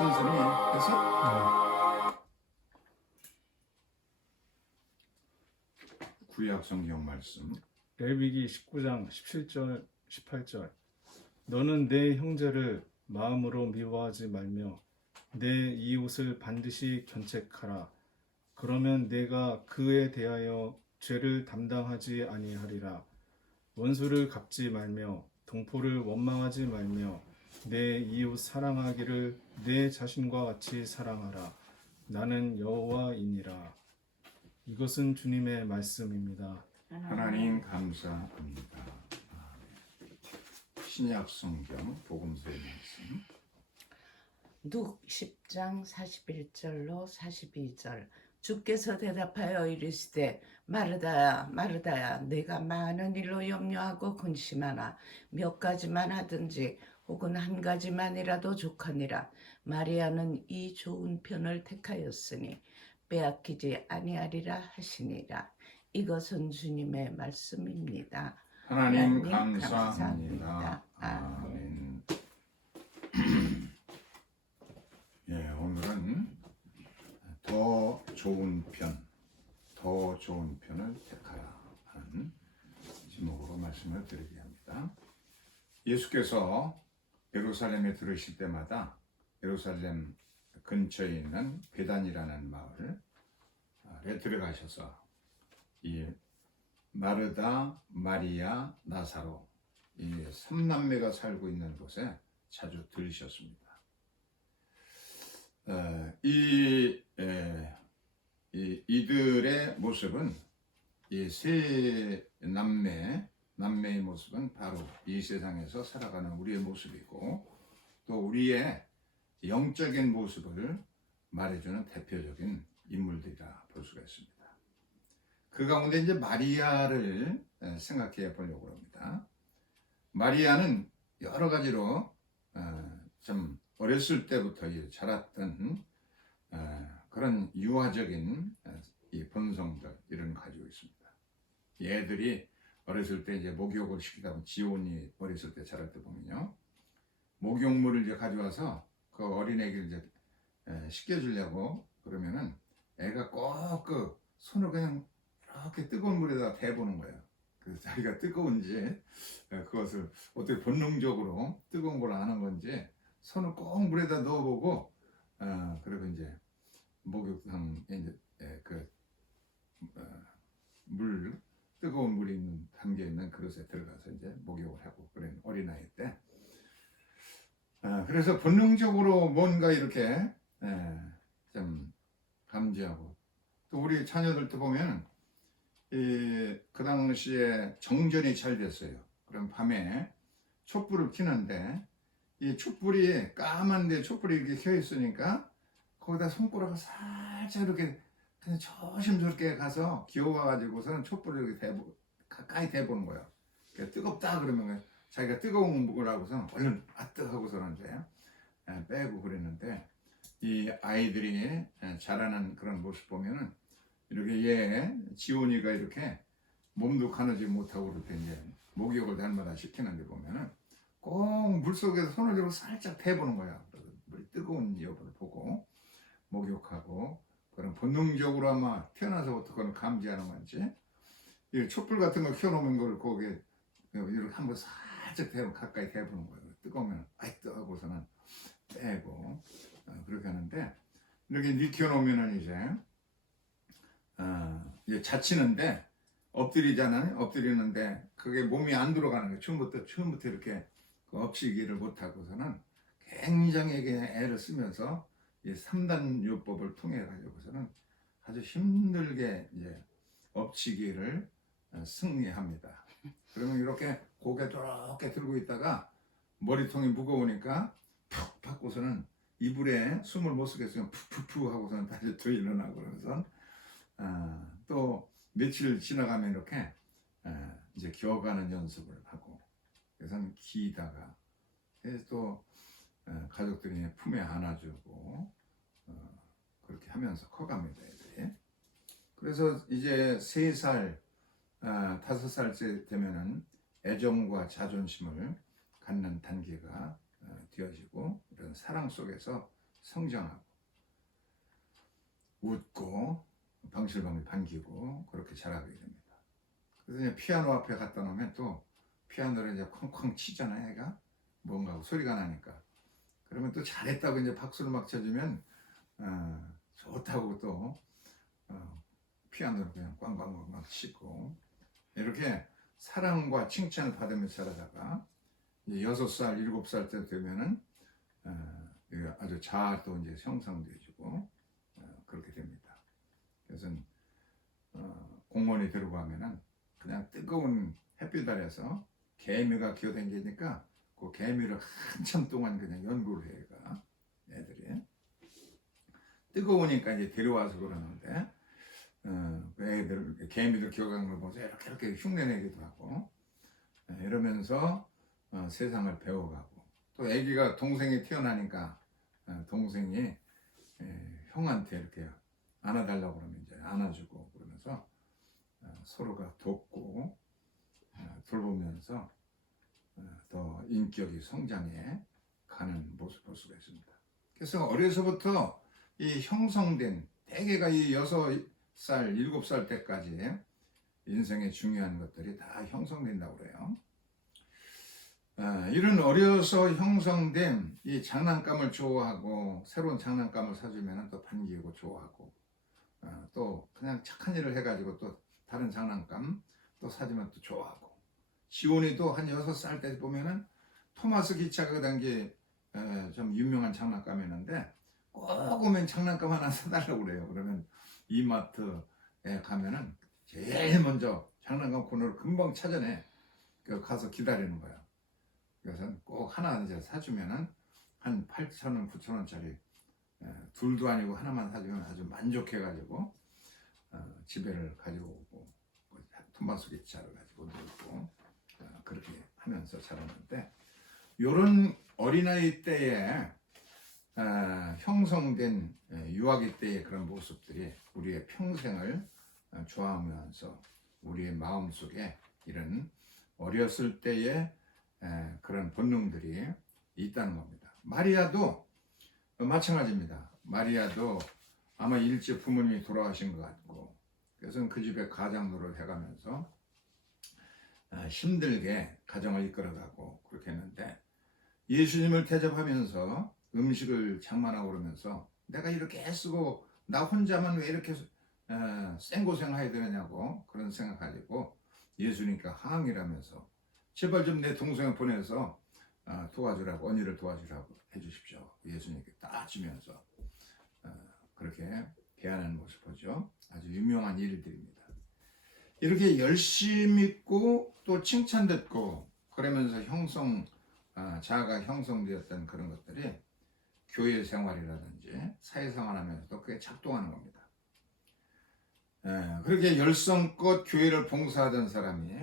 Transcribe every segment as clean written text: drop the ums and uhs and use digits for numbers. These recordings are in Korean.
선생님이 해서 구약 성경 말씀 레위기 19장 17절 18절 너는 내 형제를 마음으로 미워하지 말며 내 이웃을 반드시 견책하라. 그러면 내가 그에 대하여 죄를 담당하지 아니하리라. 원수를 갚지 말며 동포를 원망하지 말며 내 이웃 사랑하기를 내 자신과 같이 사랑하라. 나는 여호와이니라. 이것은 주님의 말씀입니다. 하나님 감사합니다. 신약 성경 복음서의 말씀 누 10장 41절로 42절 주께서 대답하여 이르시되 마르다야 마르다야 내가 많은 일로 염려하고 근심하나 몇 가지만 하든지 혹은 한 가지만이라도 족하니라. 마리아는 이 좋은 편을 택하였으니 빼앗기지 아니하리라 하시니라. 이것은 주님의 말씀입니다. 하나님 하나님 감사합니다. 감사합니다. 아멘. 예, 오늘은 더 좋은 편을 택하라 하는 제목으로 말씀을 드리게 합니다. 예수께서 예루살렘에 들으실 때마다 예루살렘 근처에 있는 베단이라는 마을에 들어가셔서 이 마르다, 마리아, 나사로 이 3남매가 살고 있는 곳에 자주 들으셨습니다. 이들의 모습은 이 세 남매의 모습은 바로 이 세상에서 살아가는 우리의 모습이고 또 우리의 영적인 모습을 말해주는 대표적인 인물들이라 볼 수가 있습니다. 그 가운데 이제 마리아를 생각해 보려고 합니다. 마리아는 여러 가지로 좀 어렸을 때부터 자랐던 그런 유아적인 이 본성들 이런 거 가지고 있습니다. 얘들이 어렸을 때 이제 목욕을 시키다 보면 지온이 어렸을 때 자랄 때 보면요, 목욕물을 이제 가져와서 그 어린애기를 이제 씻겨주려고 그러면은 애가 꼭 그 손을 그냥 이렇게 뜨거운 물에다가 대보는 거예요. 그래서 자기가 뜨거운지 그것을 어떻게 본능적으로 뜨거운 걸 아는 건지 손을 꼭 물에다 넣어보고 그리고 이제 목욕탕에 이제 뜨거운 물이 있는 담겨 있는 그릇에 들어가서 이제 목욕을 하고 그런 어린아이 때 그래서 본능적으로 뭔가 이렇게 좀 감지하고 또 우리 자녀들도 보면 그 당시에 정전이 잘 됐어요. 그럼 밤에 촛불을 켜는데 이 촛불이 까만데 촛불이 이렇게 켜 있으니까 거기다 손가락을 살짝 이렇게 그냥 조심스럽게 가서 기어가가지고서는 촛불을 이렇게 가까이 대보는 거예요. 뜨겁다 그러면 자기가 뜨거운 거라고서 얼른 뜨 하고서는 이제 빼고 그랬는데 이 아이들이 자라는 그런 모습 보면은 이렇게 지온이가 이렇게 몸도 가누지 못하고 그럴 때 이제 목욕을 날마다 시키는데 보면은 꼭 물속에서 손을 들고 살짝 대보는 거야. 물이 뜨거운 여부를 보고 목욕하고 그런 본능적으로 아마 태어나서부터 그걸 감지하는 건지 이 촛불 같은 거 켜놓으면 걸 거기에 이렇게 한번 살짝 가까이 대보는 거예요. 뜨거우면 아이뜨 하고서는 빼고 그렇게 하는데 이렇게 익혀놓으면은 이제 자치는데 엎드리잖아요. 엎드리는데 그게 몸이 안 들어가는 거예요. 처음부터 이렇게 엎치기를 못하고서는 굉장히 애를 쓰면서 이 3단 요법을 통해 가지고서는 아주 힘들게 이제 엎치기를 승리합니다. 그러면 이렇게 고개 이렇게 들고 있다가 머리통이 무거우니까 푹 받고서는 이불에 숨을 못 쉬겠으면 푹푹푹 하고서는 다시 또 일어나고 그러면서 또 며칠 지나가면 이렇게 이제 기어가는 연습을 하고 그래서 기다가 그래서 또 가족들이 품에 안아주고 그렇게 하면서 커갑니다. 애들이. 그래서 이제 3살, 5살째 되면은 애정과 자존심을 갖는 단계가 되어지고 이런 사랑 속에서 성장하고 웃고 방실방실 반기고 그렇게 자라게 됩니다. 그래서 이제 피아노 앞에 갖다 놓으면 또 피아노를 이제 쾅쾅 치잖아요. 애가 뭔가 하고 소리가 나니까. 그러면 또 잘했다고 이제 박수를 막 쳐주면 좋다고 또 피아노를 그냥 꽝꽝꽝꽝 치고 이렇게 사랑과 칭찬을 받으면서 자라다가 이제 6살, 7살 때 되면은 아주 자아도 이제 형성되어지고 그렇게 됩니다. 그래서 공원에 들어가면은 그냥 뜨거운 햇빛 아래서 개미가 기어다니니까 그 개미를 한참 동안 그냥 연구를 해, 얘가 애들이 뜨거우니까 이제 데려와서 그러는데 그 애들 개미들 기어가는 걸 보면서 이렇게 흉내내기도 하고 이러면서 세상을 배워가고 또 애기가 동생이 태어나니까 동생이 형한테 이렇게 안아달라고 그러면 이제 안아주고 그러면서 서로가 돕고 돌보면서 더 인격이 성장해 가는 모습을 볼 수가 있습니다. 그래서 어려서부터 이 형성된 대개가 이 6살, 7살 때까지 인생의 중요한 것들이 다 형성된다고 그래요. 이런 어려서 형성된 이 장난감을 좋아하고 새로운 장난감을 사주면 또 반기고 좋아하고 또 그냥 착한 일을 해가지고 또 다른 장난감 또 사주면 또 좋아하고 지온이도 한 6살 때 보면은 토마스 기차가 단게 좀 유명한 장난감이었는데 꼭 오면 장난감 하나 사달라고 그래요. 그러면 이마트에 가면은 제일 먼저 장난감 코너를 금방 찾아내 가서 기다리는 거야. 그래서 꼭 하나 이제 사주면은 한 8,000원, 9,000원짜리 둘도 아니고 하나만 사주면 아주 만족해가지고 집에를 가지고 오고 토마스 기차를 가지고 놀고 그렇게 하면서 자랐는데 이런 어린아이 때에 형성된 유아기 때의 그런 모습들이 우리의 평생을 좋아하면서 우리의 마음속에 이런 어렸을 때의 그런 본능들이 있다는 겁니다. 마리아도 마찬가지입니다. 마리아도 아마 일찍 부모님이 돌아가신 것 같고 그래서 그 집에 가장노릇을 해가면서 힘들게 가정을 이끌어가고 그렇게 했는데 예수님을 대접하면서 음식을 장만하고 그러면서 내가 이렇게 애쓰고 나 혼자만 왜 이렇게 생고생해야 되느냐고 그런 생각하고 예수님께 항의를 하면서 제발 좀 내 동생을 보내서 도와주라고 언니를 도와주라고 해주십시오. 예수님께 따지면서 그렇게 대하는 모습 보죠. 아주 유명한 일들입니다. 이렇게 열심히 있고 또 칭찬 듣고 그러면서 자아가 형성되었던 그런 것들이 교회 생활이라든지 사회생활하면서도 그게 작동하는 겁니다. 그렇게 열성껏 교회를 봉사하던 사람이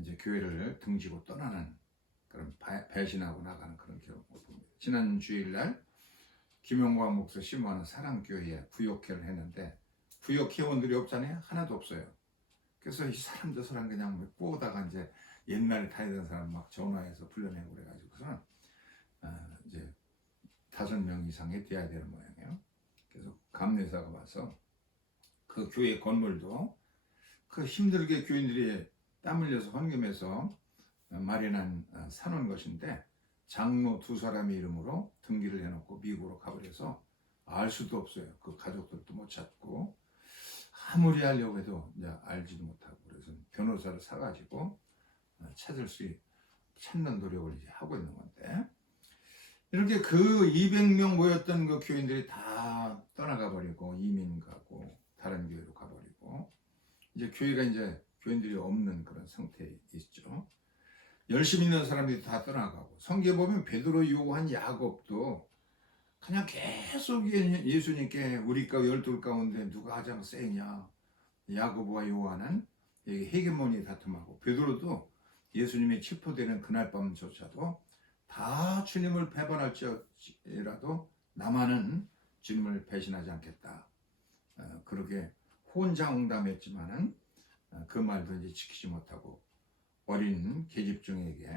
이제 교회를 등지고 떠나는 그런 배신하고 나가는 그런 경우를 봅니다. 지난 주일날 김용광 목사 심호하는 사랑교회에 구역회를 했는데 구역회원들이 없잖아요. 하나도 없어요. 그래서 이 사람 저 사람 그냥 꼬다가 이제 옛날에 다니던 사람 막 전화해서 불러내고 그래가지고서는 이제 5명 이상이 돼야 되는 모양이에요. 그래서 감리사가 와서 그 교회 건물도 그 힘들게 교인들이 땀 흘려서 헌금해서 마련한 사놓은 것인데 장로 2사람의 이름으로 등기를 해놓고 미국으로 가버려서 알 수도 없어요. 그 가족들도 못 찾고 아무리 하려고 해도 이제 알지도 못하고 그래서 변호사를 사가지고 찾는 노력을 이제 하고 있는 건데 이렇게 그 200명 모였던 그 교인들이 다 떠나가 버리고 이민 가고 다른 교회로 가버리고 이제 교회가 이제 교인들이 없는 그런 상태에 있죠. 열심히 있는 사람들이 다 떠나가고 성경에 보면 베드로, 요한, 야곱도 그냥 계속 예수님께 우리가 12 가운데 누가 가장 세냐 야곱과 요한은 헤게모니 다툼하고 베드로도 예수님이 체포되는 그날 밤조차도 다 주님을 배반할지라도 나만은 주님을 배신하지 않겠다. 그렇게 혼자응담했지만은 그 말도 이제 지키지 못하고 어린 계집종에게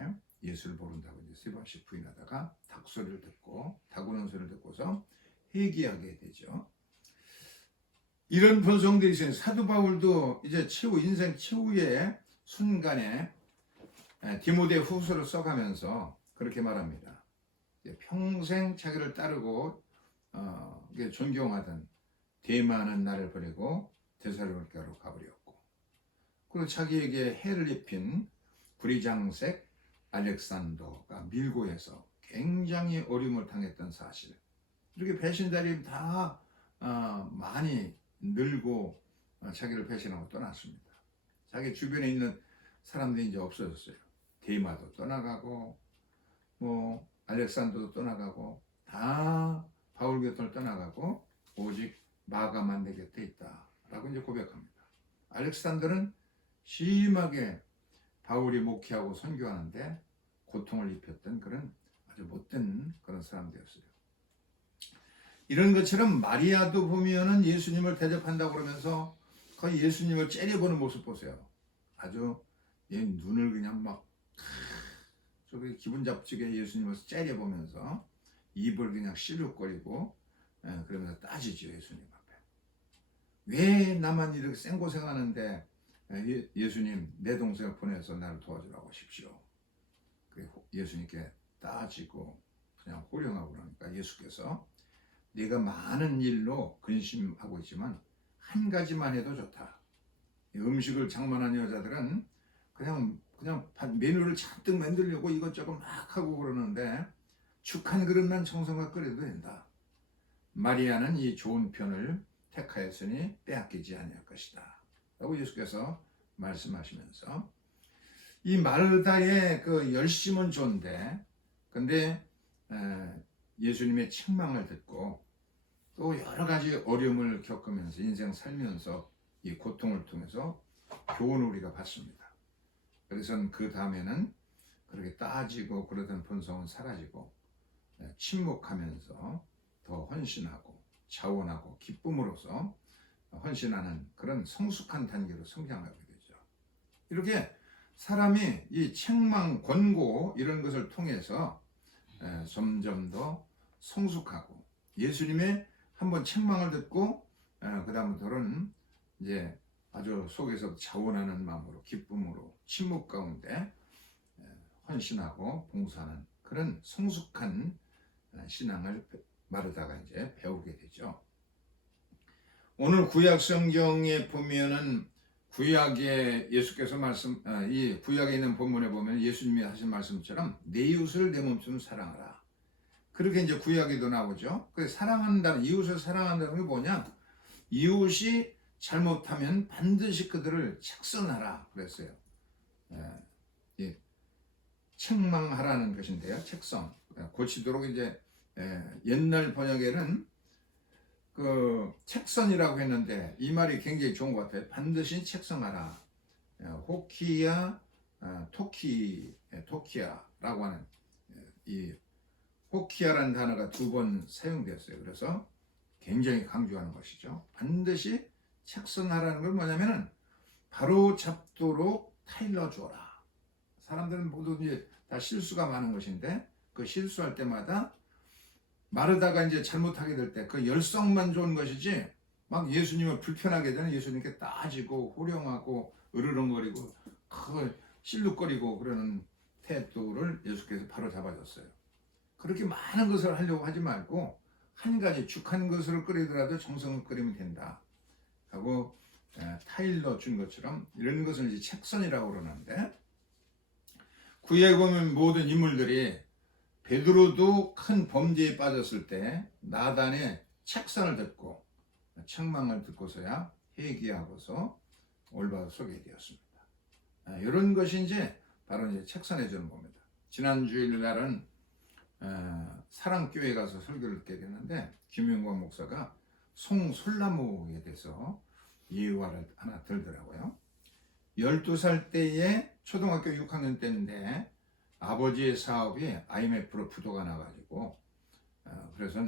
예수를 모른다고 이제 세 번씩 부인하다가 닭 소리를 듣고 닭 우는 소리를 듣고서 회개하게 되죠. 이런 본성들이 있어요. 사도 바울도 이제 인생 최후의 순간에 디모데 후서를 써가면서 그렇게 말합니다. 평생 자기를 따르고 존경하던 데마는 나를 버리고 데살로니가로 가버렸고, 그리고 자기에게 해를 입힌 구리장색 알렉산더가 밀고해서 굉장히 어려움을 당했던 사실, 이렇게 배신자들이 다 많이 늘고 자기를 배신하고 떠났습니다. 자기 주변에 있는 사람들이 이제 없어졌어요. 데마도 떠나가고 뭐 알렉산더도 떠나가고 다 바울 곁을 떠나가고 오직 마가만 내 곁에 있다라고 이제 고백합니다. 알렉산더는 심하게 바울이 목회하고 선교하는데 고통을 입혔던 그런 아주 못된 그런 사람들이었어요. 이런 것처럼 마리아도 보면은 예수님을 대접한다고 그러면서 거의 예수님을 째려보는 모습 보세요. 아주 얘 눈을 그냥 막 저기 기분 잡지게 예수님을 째려보면서 입을 그냥 시룩거리고 그러면서 따지죠, 예수님 앞에. 왜 나만 이렇게 생고생하는데 예수님 내 동생을 보내서 나를 도와주라고 하십시오. 예수님께 따지고 그냥 호령하고 그러니까 예수께서 네가 많은 일로 근심하고 있지만 한 가지만 해도 좋다. 음식을 장만한 여자들은 그냥 메뉴를 잔뜩 만들려고 이것저것 막 하고 그러는데 죽 한 그릇만 정성과 끓여도 된다. 마리아는 이 좋은 편을 택하였으니 빼앗기지 아니할 것이다 라고 예수께서 말씀하시면서, 이 마르다의 그 열심은 좋은데 근데 예수님의 책망을 듣고 또 여러 가지 어려움을 겪으면서 인생 살면서 이 고통을 통해서 교훈을 우리가 받습니다. 그래서 그 다음에는 그렇게 따지고 그러던 본성은 사라지고 침묵하면서 더 헌신하고 자원하고 기쁨으로써 헌신하는 그런 성숙한 단계로 성장하게 되죠. 이렇게 사람이 이 책망, 권고 이런 것을 통해서 점점 더 성숙하고 예수님의 한번 책망을 듣고 그 다음부터는 이제 아주 속에서 자원하는 마음으로 기쁨으로 침묵 가운데 헌신하고 봉사하는 그런 성숙한 신앙을 마르다가 이제 배우게 되죠. 오늘 구약 성경에 보면은 구약에 예수께서 이 구약에 있는 본문에 보면 예수님이 하신 말씀처럼 내 이웃을 내 몸처럼 사랑하라. 그렇게 이제 구약에도 나오죠. 그 사랑한다는, 이웃을 사랑한다는 게 뭐냐? 이웃이 잘못하면 반드시 그들을 책선하라 그랬어요. 책망하라는 것인데요. 책선. 고치도록 이제 옛날 번역에는 그 책선이라고 했는데 이 말이 굉장히 좋은 것 같아요. 반드시 책선하라. 호키야, 토키야라고 하는 이 호키야라는 단어가 2번 사용되었어요. 그래서 굉장히 강조하는 것이죠. 반드시 책선하라는 건 뭐냐면은 바로 잡도록 타일러 주어라. 사람들은 모두 이제 다 실수가 많은 것인데 그 실수할 때마다 마르다가 이제 잘못하게 될 때 그 열성만 좋은 것이지 막 예수님을 불편하게 되는 예수님께 따지고 호령하고 으르렁거리고 실룩거리고 그러는 태도를 예수께서 바로 잡아줬어요. 그렇게 많은 것을 하려고 하지 말고 한 가지 죽한 것을 끓이더라도 정성을 끓이면 된다 하고 타일러 준 것처럼 이런 것을 이제 책선이라고 그러는데, 구약에 보면 모든 인물들이 베드로도 큰 범죄에 빠졌을 때 나단의 책선을 듣고 책망을 듣고서야 회개하고서 올바로 서게 되었습니다. 이런 것이 이제 바로 이제 책선해 주는 겁니다. 지난 주일날은 사랑교회 가서 설교를 듣게 되는데 김용광 목사가 송솔나무에 대해서 예화를 하나 들더라고요. 12살 때에 초등학교 6학년 때인데 아버지의 사업이 IMF로 부도가 나가지고 그래서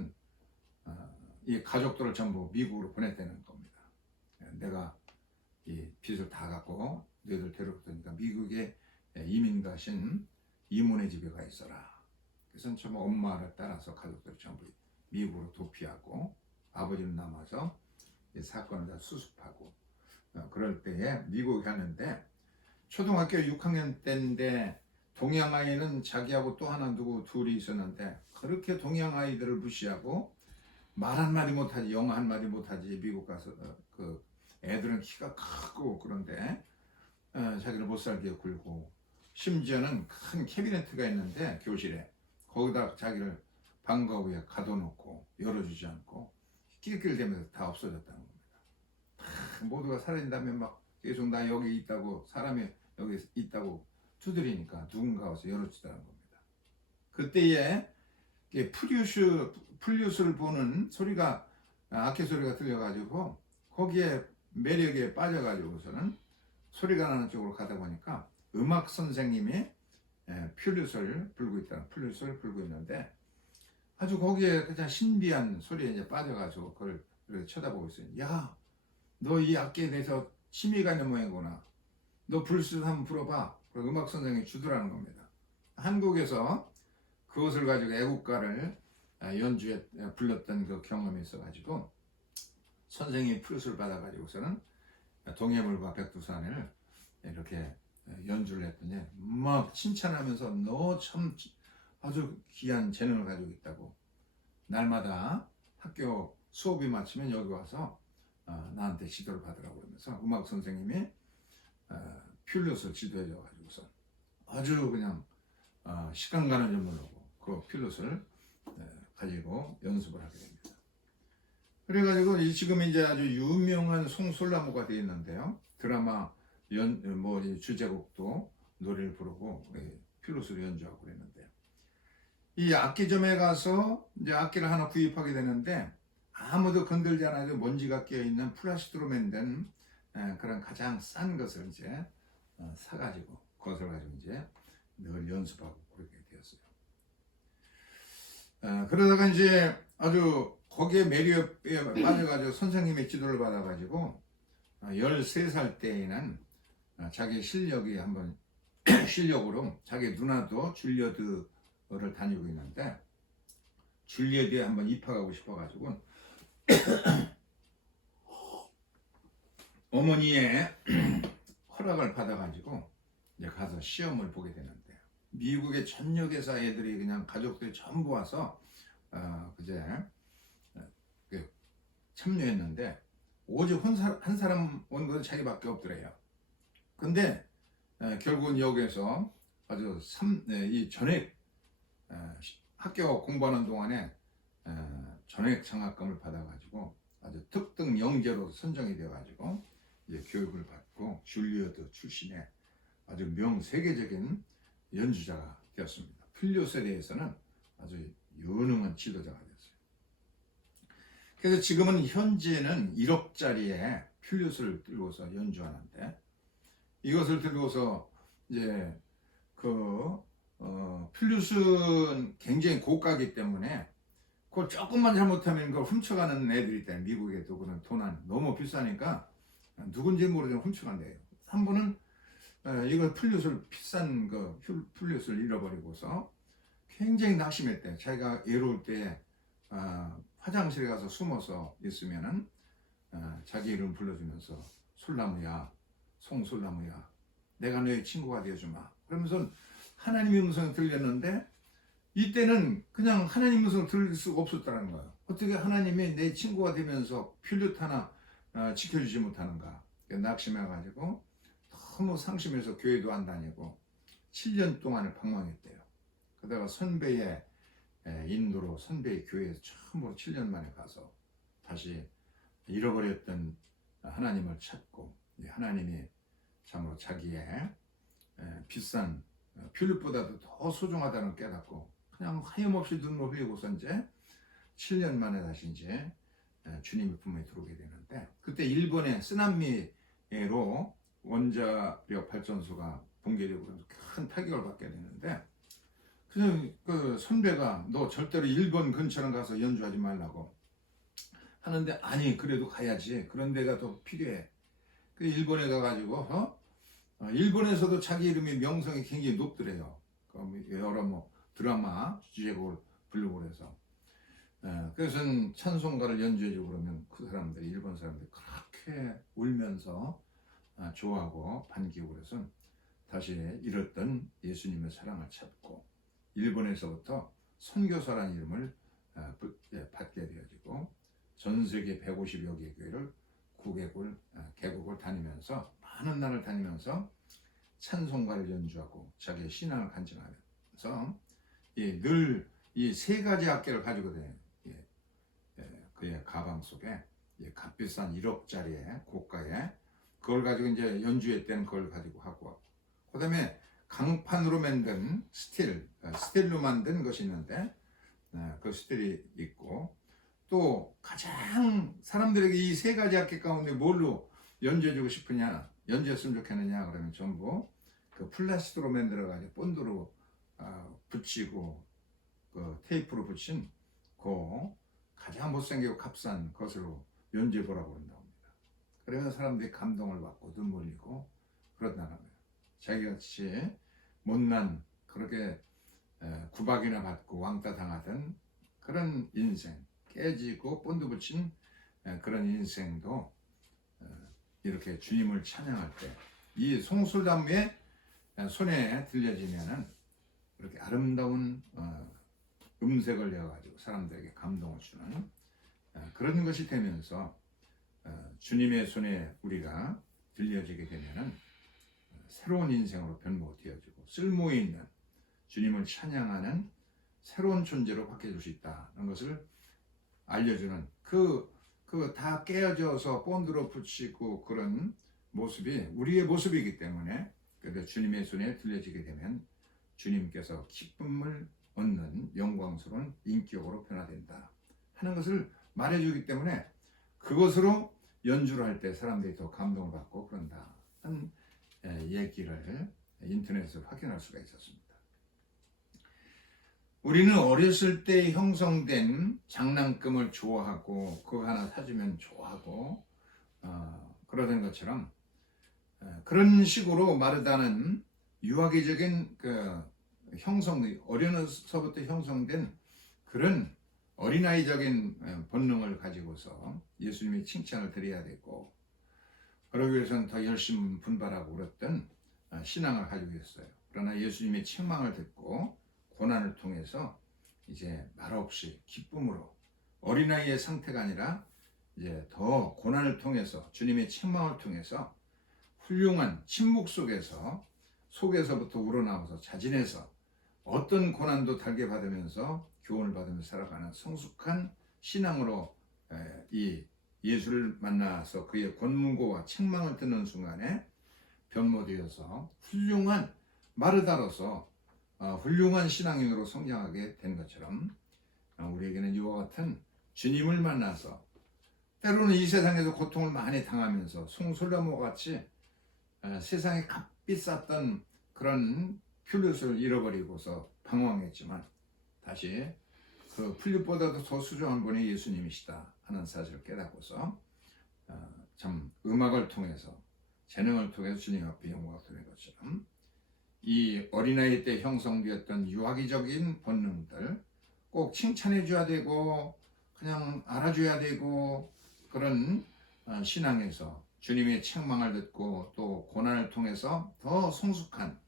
이 가족들을 전부 미국으로 보냈다는 겁니다. 내가 이 빚을 다 갚고 너희들 데려올 테니까 미국에 이민 가신 이모네 집에 가 있어라. 그래서 좀 엄마를 따라서 가족들이 전부 미국으로 도피하고 아버지는 남아서 이 사건을 다 수습하고 그럴 때에 미국에 가는데 초등학교 6학년 때인데 동양 아이는 자기하고 또 하나 누구 둘이 있었는데 그렇게 동양 아이들을 무시하고 말 한마디 못하지 영어 한마디 못하지 미국 가서 그 애들은 키가 크고 그런데 자기를 못살게 굴고 심지어는 큰 캐비네트가 있는데 교실에 거기다 자기를 방과 후에 가둬놓고 열어주지 않고 낄낄대면서 다 없어졌다는 겁니다. 모두가 살아있다면 막 계속 나 여기 있다고 사람이 여기 있다고 두드리니까 누군가 와서 열어주다는 겁니다. 그때에 플룻을 보는 소리가 악기 소리가 들려가지고 거기에 매력에 빠져가지고서는 소리가 나는 쪽으로 가다 보니까 음악 선생님이 플룻을 불고 있는데 아주 거기에 그냥 신비한 소리에 이제 빠져가지고 그걸 쳐다보고 있어요. 야, 너 이 악기에 대해서 취미가 있는 모양이구나. 너 불스 한번 불어봐. 그리고 음악 선생님이 주더라는 겁니다. 한국에서 그것을 가지고 애국가를 연주에 불렀던 그 경험이 있어가지고 선생님이 플룻을 받아가지고서는 동해물과 백두산을 이렇게 연주를 했더니 막 칭찬하면서 너 참 아주 귀한 재능을 가지고 있다고 날마다 학교 수업이 마치면 여기 와서 나한테 지도를 받으라고 그러면서 음악 선생님이 플룻을 지도해 줘 가지고서 아주 그냥 시간 가는 줄 모르고 그 플룻을 가지고 연습을 하게 됩니다. 그래가지고 지금 이제 아주 유명한 송솔나무가 되어 있는데요. 드라마 주제곡도 노래를 부르고 플룻으로 연주하고 그랬는데 이 악기점에 가서 이제 악기를 하나 구입하게 되는데 아무도 건들지 않아도 먼지가 끼어있는 플라스틱으로 만든 그런 가장 싼 것을 이제 사가지고 그것을 가지고 이제 늘 연습하고 그렇게 되었어요. 그러다가 이제 아주 거기에 매력에 빠져가지고 선생님의 지도를 받아가지고 13살 때에는 자기 실력이 한번 실력으로 자기 누나도 줄리어드를 다니고 있는데 줄리어드에 한번 입학하고 싶어가지고 어머니의 허락을 받아가지고 이제 가서 시험을 보게 되는데 미국의 전역에서 애들이 그냥 가족들이 전부 와서 그제 참여했는데 오직 한 사람 온 것은 자기밖에 없더래요. 근데 결국은 여기에서 아주 이 전액 학교 공부하는 동안에 전액 장학금을 받아가지고 아주 특등 영재로 선정이 되어가지고 이제 교육을 받고 줄리어드 출신의 아주 명세계적인 연주자가 되었습니다. 플룻에 대해서는 아주 유능한 지도자가 되었어요. 그래서 지금은 현재는 1억짜리의 플룻을 들고서 연주하는데 이것을 들고서 이제 플룻은 굉장히 고가이기 때문에 그걸 조금만 잘못하면 그걸 훔쳐가는 애들이 있다. 미국에도 그런 도난 너무 비싸니까 누군지 모르지만 훔쳐간대요. 한 번은 이거 플룻을 비싼 그 플룻을 잃어버리고서 굉장히 낙심했대요. 자기가 외로울 때 화장실에 가서 숨어서 있으면은 자기 이름 불러주면서 솔나무야, 송솔나무야, 내가 너의 친구가 되어주마. 그러면서 하나님의 음성이 들렸는데 이때는 그냥 하나님 음성을 들을 수가 없었다는 거예요. 어떻게 하나님이 내 친구가 되면서 플룻 하나 지켜주지 못하는가. 낙심해가지고 너무 상심해서 교회도 안 다니고 7년 동안을 방황했대요. 그러다가 선배의 인도로 선배의 교회에서 처음으로 7년 만에 가서 다시 잃어버렸던 하나님을 찾고 하나님이 참으로 자기의 비싼 플룻보다도 더 소중하다는 걸 깨닫고 그냥 하염없이 눈물 흘리고서 이제 7년 만에 다시 이제 주님의 품에 들어오게 되는데 그때 일본의 쓰나미로 원자력 발전소가 붕괴되고 큰 타격을 받게 되는데 그래서 그 선배가 너 절대로 일본 근처는 가서 연주하지 말라고 하는데 아니 그래도 가야지 그런 데가 더 필요해. 그 일본에 가가지고 일본에서도 자기 이름이 명성이 굉장히 높더래요. 여러 뭐 드라마 주제곡을 부르고 그래서 그래서 찬송가를 연주해주고 그러면 그 사람들이 일본 사람들이 그렇게 울면서 좋아하고 반기고 그래서 다시 잃었던 예수님의 사랑을 찾고 일본에서부터 선교사라는 이름을 받게 되어지고 전 세계 150여 개 교회를 9개국을 개국을 다니면서 많은 나라를 다니면서 찬송가를 연주하고 자기의 신앙을 간증하면서 늘 이 세 가지 악기를 가지고 다녀요. 그의 가방 속에 값비싼 1억짜리의 고가에 그걸 가지고 이제 연주했다는 걸 가지고 하고 그 다음에 강판으로 만든 스틸로 만든 것이 있는데 그 스틸이 있고 또 가장 사람들에게 이 세 가지 악기 가운데 뭘로 연주해주고 싶으냐 연주했으면 좋겠느냐 그러면 전부 그 플라스틱으로 만들어 가지고 본드로 붙이고 그 테이프로 붙인 그 가장 못생기고 값싼 것으로 연주해 보라고 그런다고 합니다. 그러면 사람들이 감동을 받고 눈물 흘리고 그런다는 거예요. 자기같이 못난 그렇게 구박이나 받고 왕따 당하던 그런 인생 깨지고 본드 붙인 그런 인생도 이렇게 주님을 찬양할 때 이 송술나무의 손에 들려지면은 이렇게 아름다운 음색을 내어가지고 사람들에게 감동을 주는 그런 것이 되면서 주님의 손에 우리가 들려지게 되면은 새로운 인생으로 변모되어지고 쓸모 있는 주님을 찬양하는 새로운 존재로 바뀌어질 수 있다는 것을 알려주는 그 다 깨어져서 본드로 붙이고 그런 모습이 우리의 모습이기 때문에 그래서 주님의 손에 들려지게 되면 주님께서 기쁨을 얻는 영광스러운 인격으로 변화된다 하는 것을 말해주기 때문에 그것으로 연주를 할 때 사람들이 더 감동을 받고 그런다 하는 얘기를 인터넷에서 확인할 수가 있었습니다. 우리는 어렸을 때 형성된 장난감을 좋아하고 그거 하나 사주면 좋아하고 그러던 것처럼 그런 식으로 마르다는 유아기적인 그 어려서부터 형성된 그런 어린아이적인 본능을 가지고서 예수님의 칭찬을 드려야 되고 그러기 위해서는 더 열심히 분발하고 그랬던 신앙을 가지고 있어요. 그러나 예수님의 책망을 듣고 고난을 통해서 이제 말없이 기쁨으로 어린아이의 상태가 아니라 이제 더 고난을 통해서 주님의 책망을 통해서 훌륭한 침묵 속에서부터 우러나와서 자진해서 어떤 고난도 달게 받으면서 교훈을 받으면서 살아가는 성숙한 신앙으로 이 예수를 만나서 그의 권고와 책망을 듣는 순간에 변모되어서 훌륭한 마르다로서 훌륭한 신앙인으로 성장하게 된 것처럼 우리에게는 이와 같은 주님을 만나서 때로는 이 세상에서 고통을 많이 당하면서 송솔나무와 같이 세상에 값비쌌던 그런 퓰룻을 잃어버리고서 방황했지만 다시 그 퓰룻보다도 더 소중한 분이 예수님이시다 하는 사실을 깨닫고서 참 음악을 통해서 재능을 통해서 주님 앞에 영광을 드리는 것처럼 이 어린아이 때 형성되었던 유아기적인 본능들 꼭 칭찬해 줘야 되고 그냥 알아줘야 되고 그런 신앙에서 주님의 책망을 듣고 또 고난을 통해서 더 성숙한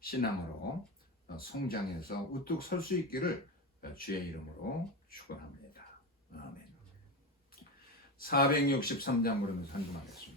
신앙으로 성장해서 우뚝 설 수 있기를 주의 이름으로 축원합니다. 아멘. 463장 부르면서 한금하겠습니다.